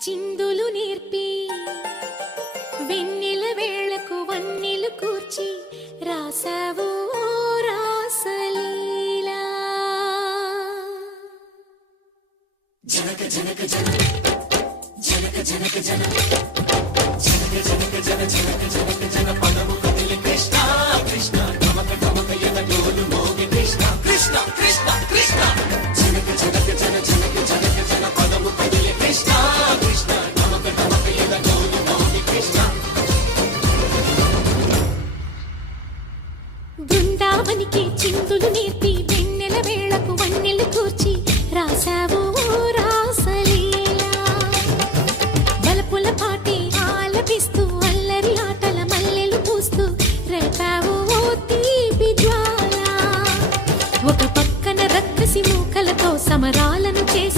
చిందులు నేర్పి వెన్నెల వేళకు వన్నెలు కూర్చి రాసావు రాసలీలా. జనక జనక జన జనక జనక జన జనక జనక జన జనక జనక జన పదము కదిలి కృష్ణ కృష్ణ గమక గమక ఎదగోలు మోగి కృష్ణ కృష్ణ కృష్ణ కృష్ణ జనక జనక జన జనక జనక జన పదము కదిలి కృష్ణ కృష్ణ గమక గమక ఎదగోలు మోగి కృష్ణ. బృందావనికి చిందులు నేర్పి వెన్నెల వేళకు వన్నెలు కూర్చి రాసావు రాసలీలా. బలపుల పాటి ఆలపిస్తూ అల్లరి ఆటల మల్లెలు పూస్తూ రేపావు తీపి జ్వాల. ఒక పక్కన రక్కసి మూకలతో సమరాలను చేసి